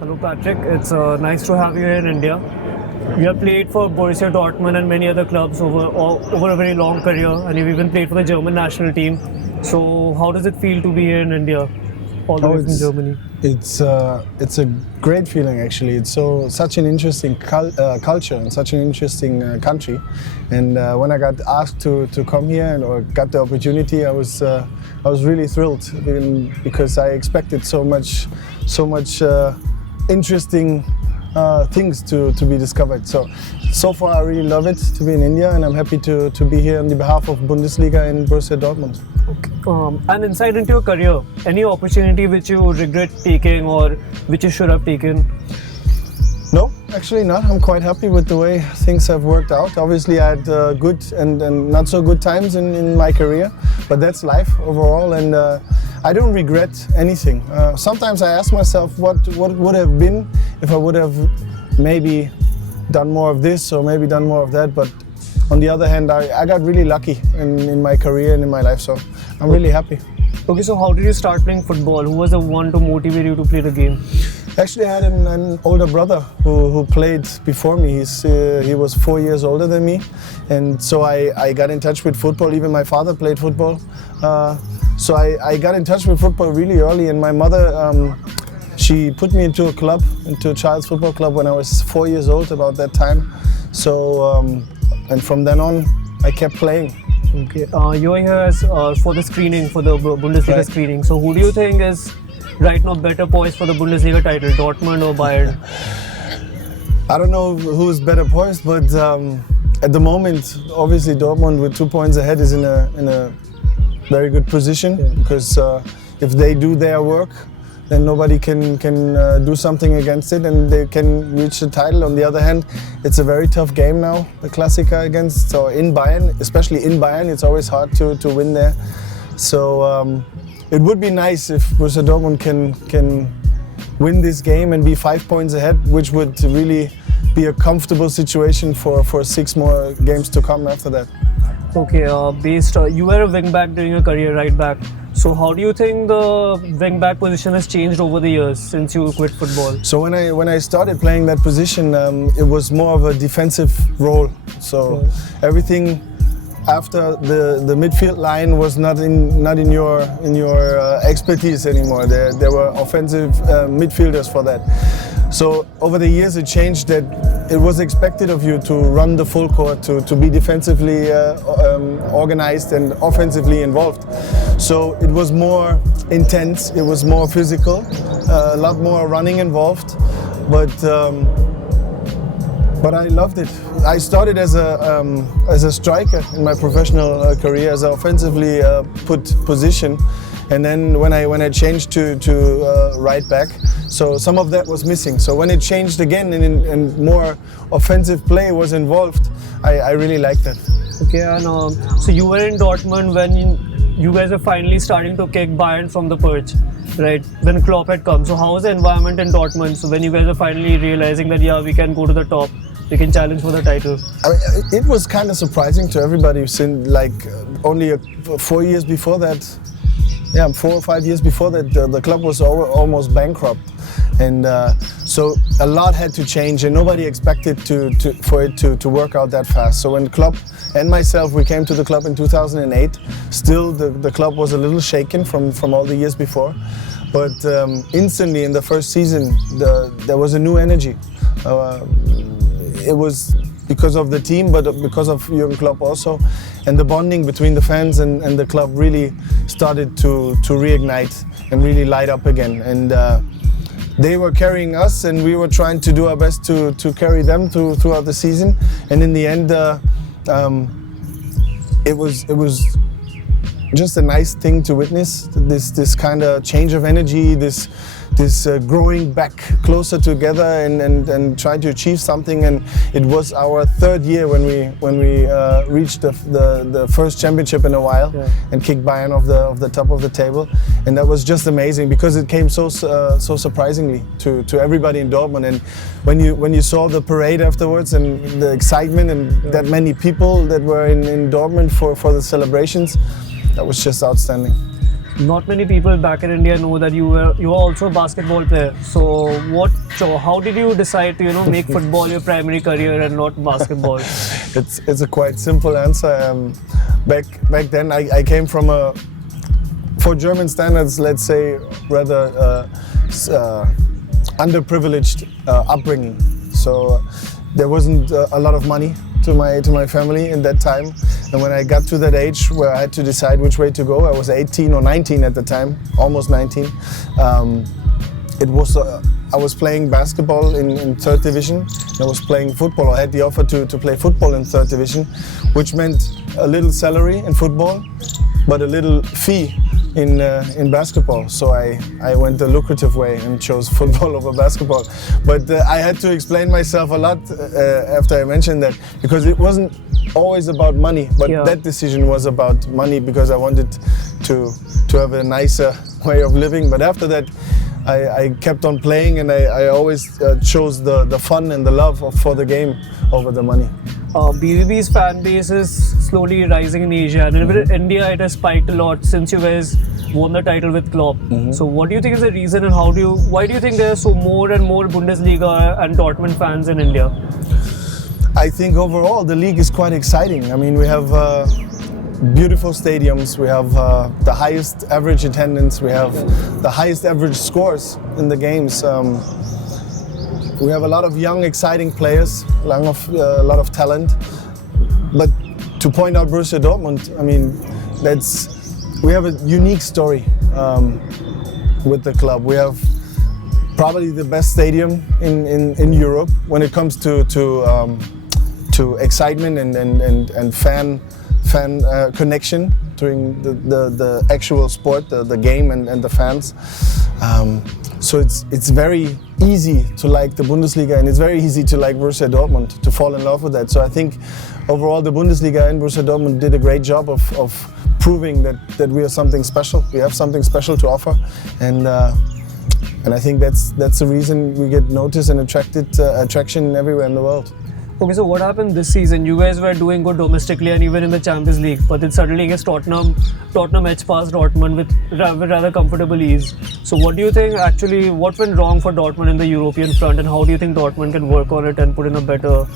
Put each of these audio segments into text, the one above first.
Hello Patrick, it's nice to have you here in India. You have played for Borussia Dortmund and many other clubs over a very long career, and you've even played for the German national team. So how does it feel to be here in India, all the way from Germany? It's a great feeling actually. It's such an interesting culture and such an interesting country. And when I got asked to come here or got the opportunity, I was really thrilled because I expected so much interesting things to be discovered. So far I really love it to be in India, and I'm happy to be here on the behalf of Bundesliga and Borussia Dortmund. Okay. And insight into your career, any opportunity which you regret taking or which you should have taken? No, actually not. I'm quite happy with the way things have worked out. Obviously I had good and not so good times in my career, but that's life overall, and I don't regret anything. Sometimes I ask myself what would have been if I would have maybe done more of this or maybe done more of that, but on the other hand, I got really lucky in my career and in my life, so I'm really happy. Okay, so how did you start playing football? Who was the one to motivate you to play the game? Actually, I had an older brother who played before me. He was 4 years older than me, and so I got in touch with football. Even my father played football. So I got in touch with football really early, and my mother, she put me into a child's football club when I was 4 years old, about that time. So, and from then on, I kept playing. Okay, you're here for the screening, for the Bundesliga screening. So who do you think is right now better poised for the Bundesliga title, Dortmund or Bayern? I don't know who's better poised, but at the moment, obviously Dortmund with 2 points ahead is in a very good position, because if they do their work, then nobody can do something against it, and they can reach the title. On the other hand, it's a very tough game now, the Klassiker against, so in Bayern, especially in Bayern, it's always hard to win there. So it would be nice if Borussia Dortmund can win this game and be 5 points ahead, which would really be a comfortable situation for 6 more games to come after that. Okay, you were a wing back during your career, right back. So how do you think the wing back position has changed over the years since you quit football? So when I started playing that position, it was more of a defensive role. So everything after the midfield line was not in your expertise anymore. There were offensive midfielders for that. So over the years it changed, that it was expected of you to run the full court, to be defensively organized and offensively involved. So it was more intense, it was more physical, a lot more running involved, but I loved it. I started as a striker in my professional career, as an offensively put position, and then when I changed to right back, so some of that was missing. So when it changed again and more offensive play was involved, I really liked that. Okay, and so you were in Dortmund when you guys were finally starting to kick Bayern from the perch, right? When Klopp had come. So how was the environment in Dortmund? So when you guys were finally realizing that we can go to the top, we can challenge for the title. I mean, it was kind of surprising to everybody, since only 4 years before that. Yeah, 4 or 5 years before that, the club was almost bankrupt, and so a lot had to change, and nobody expected for it to work out that fast. So when Klopp and myself, we came to the club in 2008, still the club was a little shaken from all the years before, but instantly in the first season there was a new energy. It was because of the team, but because of Jurgen Klopp also, and the bonding between the fans and the club really started to reignite and really light up again. And they were carrying us, and we were trying to do our best to carry them throughout the season. And in the end, it was just a nice thing to witness, this kind of change of energy, this growing back closer together and trying to achieve something. And it was our 3rd year when we reached the first championship in a while, and kicked Bayern off the top of the table, and that was just amazing because it came so surprisingly to everybody in Dortmund. And when you saw the parade afterwards and the excitement and that many people that were in Dortmund for the celebrations, that was just outstanding. not many people back in India know that you were also a basketball player. So how did you decide to make football your primary career and not basketball? It's a quite simple answer. Back then I came from for German standards, let's say, rather underprivileged upbringing. So there wasn't a lot of money to my family in that time. And when I got to that age where I had to decide which way to go, I was 18 or 19 at the time, almost 19. I was playing basketball in third division. And I was playing football. I had the offer to play football in third division, which meant a little salary in football, but a little fee in basketball. So I went the lucrative way and chose football over basketball. But I had to explain myself a lot after I mentioned that, because it wasn't always about money, but that decision was about money because I wanted to have a nicer way of living. But after that, I kept on playing, and I always chose the fun and the love for the game over the money. BBB's fan base is slowly rising in Asia, and in India it has spiked a lot since you guys won the title with Klopp. So what do you think is the reason, and why do you think there are so more and more Bundesliga and Dortmund fans in India? I think overall the league is quite exciting. I mean, we have beautiful stadiums, we have the highest average attendance, we have the highest average scores in the games. We have a lot of young, exciting players, a lot of talent. But to point out Borussia Dortmund, I mean, we have a unique story with the club. We have probably the best stadium in Europe when it comes to excitement and fan connection during the actual sport, the game and the fans. So it's very easy to like the Bundesliga, and it's very easy to like Borussia Dortmund, to fall in love with that. So I think overall the Bundesliga and Borussia Dortmund did a great job of proving that we are something special. We have something special to offer, and I think that's the reason we get noticed and attraction everywhere in the world. Okay, so what happened this season? You guys were doing good domestically and even in the Champions League, but then suddenly against Tottenham edged past Dortmund with rather comfortable ease. So what do you think what went wrong for Dortmund in the European front, and how do you think Dortmund can work on it and put in a better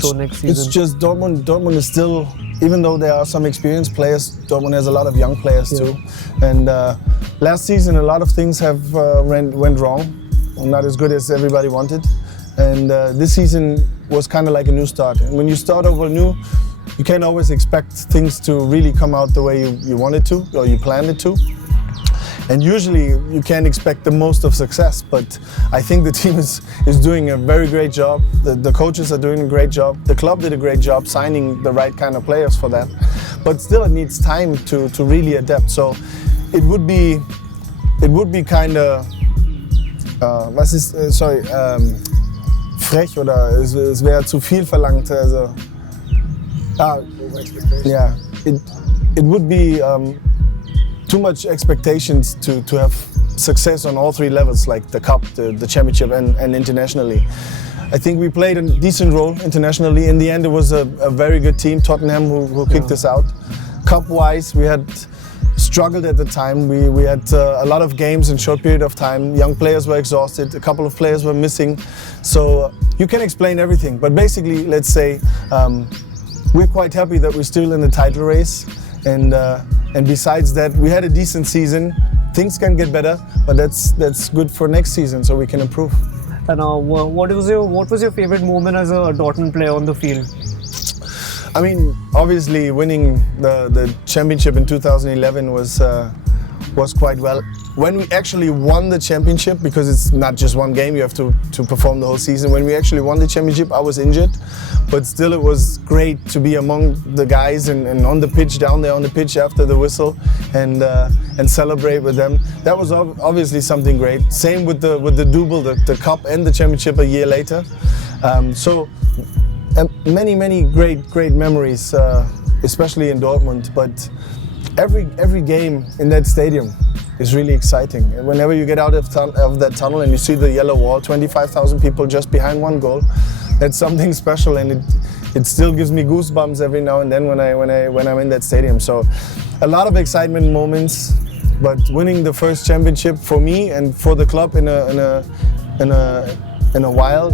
show next season? It's just Dortmund is still, even though there are some experienced players, Dortmund has a lot of young players too. And last season a lot of things have went wrong, not as good as everybody wanted. And this season was kind of like a new start. And when you start over new, you can't always expect things to really come out the way you want it to, or you planned it to. And usually you can't expect the most of success, but I think the team is doing a very great job. The coaches are doing a great job. The club did a great job signing the right kind of players for that. But still it needs time to really adapt. So it would be kind of, frech, oder es wäre zu viel verlangt. Also, yeah, it would be too much expectations to have success on all three levels, like the cup, the championship, and internationally. I think we played a decent role internationally. In the end, it was a very good team, Tottenham, who kicked us out. Cup-wise, we had struggled at the time. We had a lot of games in short period of time. Young players were exhausted. A couple of players were missing. So you can explain everything. But basically, let's say we're quite happy that we're still in the title race. And besides that, we had a decent season. Things can get better, but that's good for next season, so we can improve. And what was your favorite moment as a Dortmund player on the field? I mean, obviously winning the championship in 2011 was quite well. When we actually won the championship, because it's not just one game, you have to perform the whole season. When we actually won the championship, I was injured, but still it was great to be among the guys and on the pitch, down there on the pitch after the whistle, and celebrate with them. That was obviously something great. Same with the double, the cup and the championship a year later. Many great memories, especially in Dortmund. But every game in that stadium is really exciting. Whenever you get out of that tunnel and you see the yellow wall, 25,000 people just behind one goal, that's something special, and it still gives me goosebumps every now and then when I'm in that stadium. So a lot of excitement moments, but winning the first championship for me and for the club in a while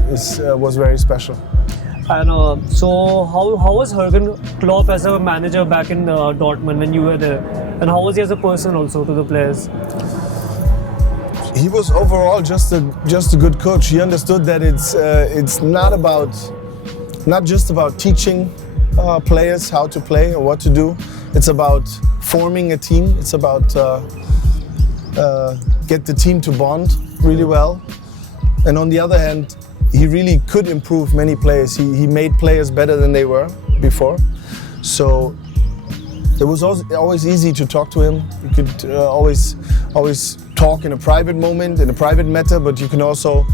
was very special. And so how was Jurgen Klopp as a manager back in Dortmund when you were there? And how was he as a person also to the players? He was overall just a good coach. He understood that it's not just about teaching players how to play or what to do. It's about forming a team. It's about get the team to bond really well. And on the other hand, he really could improve many players. He made players better than they were before. So it was always easy to talk to him. You could always talk in a private moment, in a private matter, but you can also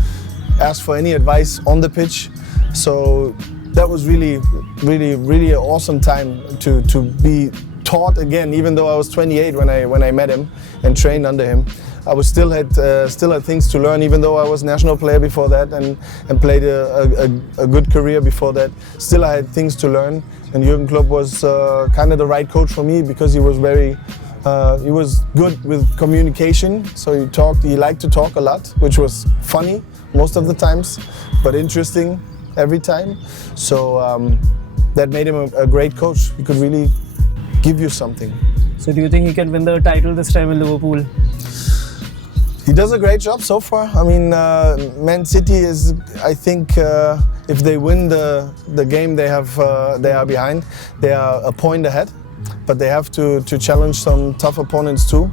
ask for any advice on the pitch. So that was really an awesome time to be taught again. Even though I was 28 when I met him and trained under him, I was still had things to learn. Even though I was national player before that and played a good career before that, still I had things to learn. And Jurgen Klopp was kind of the right coach for me because he was he was good with communication. So he liked to talk a lot, which was funny most of the times, but interesting every time. So that made him a great coach. He could really give you something. So do you think he can win the title this time in Liverpool? He does a great job so far. I mean, Man City is, I think, if they win the game they are behind, they are a point ahead, but they have to challenge some tough opponents too.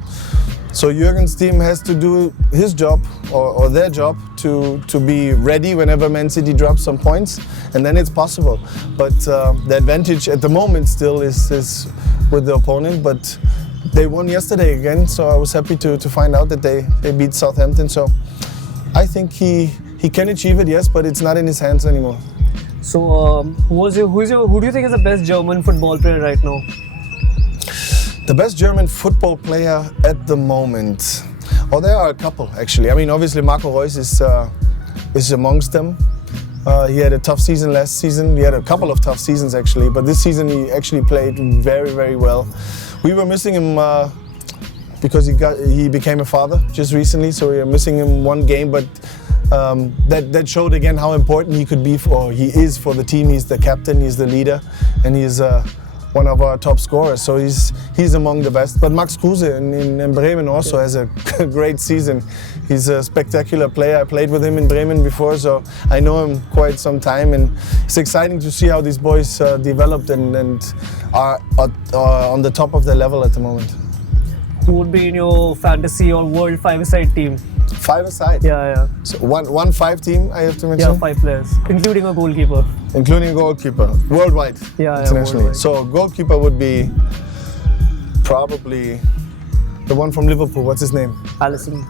So Jurgen's team has to do his job or their job to be ready whenever Man City drops some points, and then it's possible. But the advantage at the moment still is with the opponent. But they won yesterday again, so I was happy to find out that they beat Southampton. So I think he can achieve it, yes, but it's not in his hands anymore. So who do you think is the best German football player right now? The best German football player at the moment? Oh, there are a couple actually. I mean, obviously Marco Reus is amongst them. He had a tough season last season. He had a couple of tough seasons actually, but this season he actually played very, very well. We were missing him because he became a father just recently, so we were missing him one game. But that showed again how important he could be he is for the team. He's the captain, he's the leader, and he's one of our top scorers. So he's among the best. But Max Kruse in Bremen also has a great season. He's a spectacular player. I played with him in Bremen before, so I know him quite some time, and it's exciting to see how these boys developed and are on the top of their level at the moment. Who would be in your fantasy or world five-a-side team? Five-a-side? Yeah. So one five team I have to mention? Yeah, 5 players, including a goalkeeper. Including a goalkeeper, worldwide, internationally. Worldwide. So goalkeeper would be probably the one from Liverpool. What's his name? Alisson.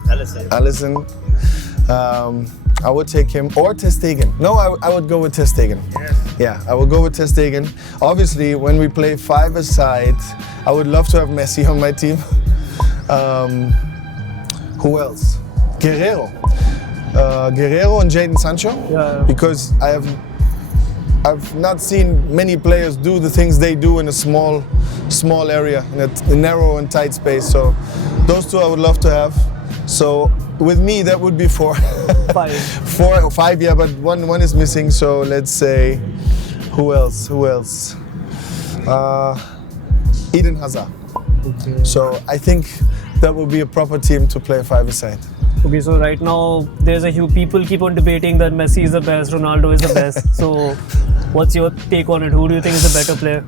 I would take him, or Ter Stegen. No, I would go with Ter Stegen. Yes. Yeah, I would go with Ter Stegen. Obviously, when we play five-a-side, I would love to have Messi on my team. Who else? Guerrero and Jadon Sancho. Yeah. Because I've not seen many players do the things they do in a small area, in a narrow and tight space. So those two I would love to have. So with me, that would be 4. 5. 4 or 5, yeah, but one is missing. So let's say, who else? Eden Hazard. Okay. So I think that would be a proper team to play five-a-side. Okay, so right now there's a few people keep on debating that Messi is the best, Ronaldo is the best. So what's your take on it? Who do you think is the better player?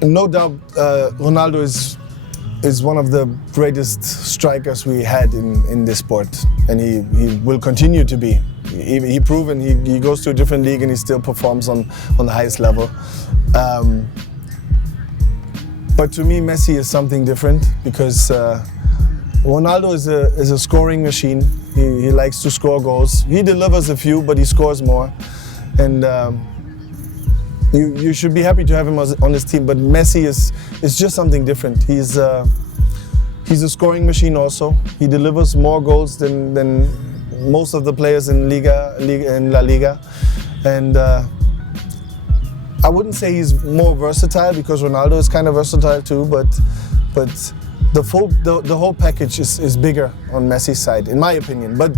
No doubt, Ronaldo is one of the greatest strikers we had in this sport, and he will continue to be. He proven he goes to a different league and he still performs on the highest level. But to me, Messi is something different because Ronaldo is a scoring machine. He likes to score goals. He delivers a few, but he scores more. And you should be happy to have him on his team. But Messi is just something different. He's a scoring machine also. He delivers more goals than most of the players in La Liga. And I wouldn't say he's more versatile because Ronaldo is kind of versatile too, but the whole package is bigger on Messi's side, in my opinion. But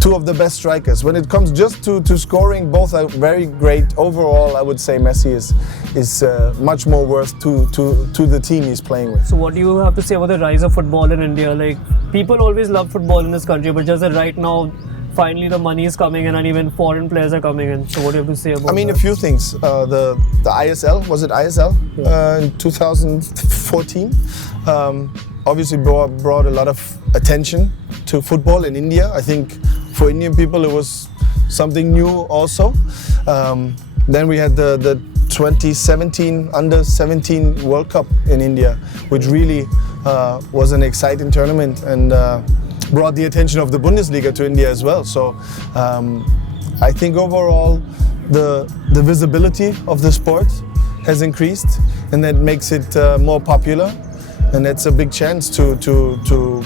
two of the best strikers. When it comes just to scoring, both are very great. Overall, I would say Messi is much more worth to the team he's playing with. So what do you have to say about the rise of football in India? Like, people always love football in this country, but just that right now, finally the money is coming in and even foreign players are coming in. So what do you have to say about that? I mean, a few things. The ISL, was it ISL? Yeah. In 2014, obviously brought a lot of attention to football in India. I think for Indian people it was something new also. Then we had the 2017 Under-17 World Cup in India, which really was an exciting tournament and brought the attention of the Bundesliga to India as well. So I think overall the visibility of the sport has increased, and that makes it more popular, and that's a big chance to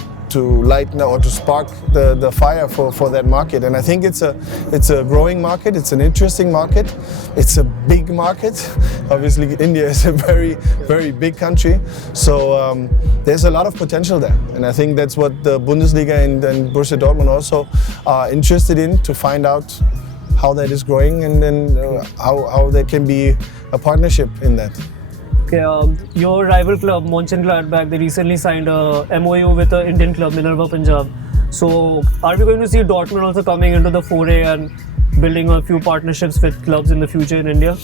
lighten or to spark the fire for that market. And I think it's a growing market, it's an interesting market, it's a big market. Obviously India is a very, very big country, so there's a lot of potential there. And I think that's what the Bundesliga and Borussia Dortmund also are interested in, to find out how that is growing, and then how there can be a partnership in that. Okay, your rival club, Mönchengladbach, they recently signed a MOU with an Indian club, Minerva Punjab. So, are we going to see Dortmund also coming into the foray and building a few partnerships with clubs in the future in India?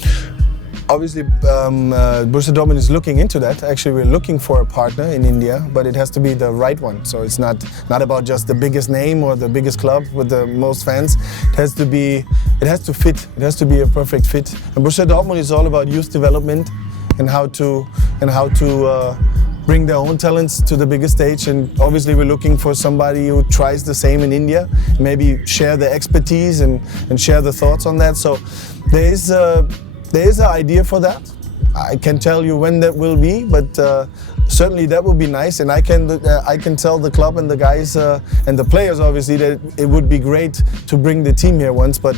Obviously, Borussia Dortmund is looking into that. Actually, we're looking for a partner in India, but it has to be the right one. So it's not about just the biggest name or the biggest club with the most fans. It has to fit. It has to be a perfect fit. And Borussia Dortmund is all about youth development and how to bring their own talents to the biggest stage. And obviously, we're looking for somebody who tries the same in India, maybe share the expertise and share the thoughts on that. So there is an idea for that. I can tell you when that will be, but certainly that would be nice. And I can tell the club and the guys and the players obviously that it would be great to bring the team here once. But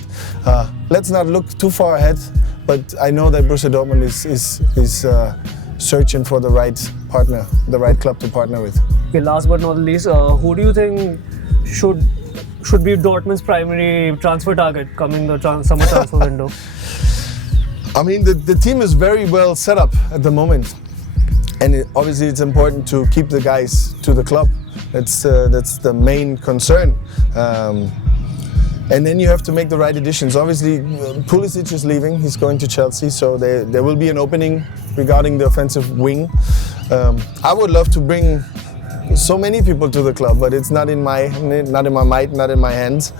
let's not look too far ahead. But I know that Borussia Dortmund is searching for the right partner, the right club to partner with. Okay, last but not least, who do you think should be Dortmund's primary transfer target coming the summer transfer window? I mean, the team is very well set up at the moment, and obviously it's important to keep the guys to the club. That's the main concern. And then you have to make the right additions. Obviously, Pulisic is leaving, he's going to Chelsea, so there will be an opening regarding the offensive wing. I would love to bring so many people to the club, but it's not in my might, not in my hands.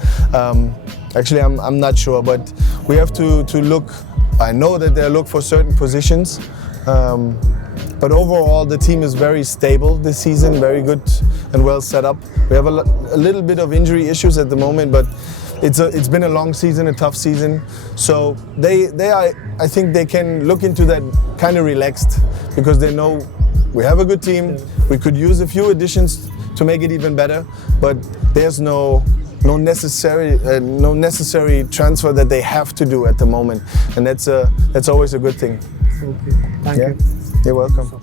Actually, I'm not sure, but we have to look. I know that they look for certain positions, but overall the team is very stable this season, very good and well set up. We have a little bit of injury issues at the moment, but it's been a long season, a tough season. So I think they can look into that kind of relaxed, because they know we have a good team. We could use a few additions to make it even better, but there's no necessary transfer that they have to do at the moment, and that's always a good thing. Okay, thank you. You're welcome.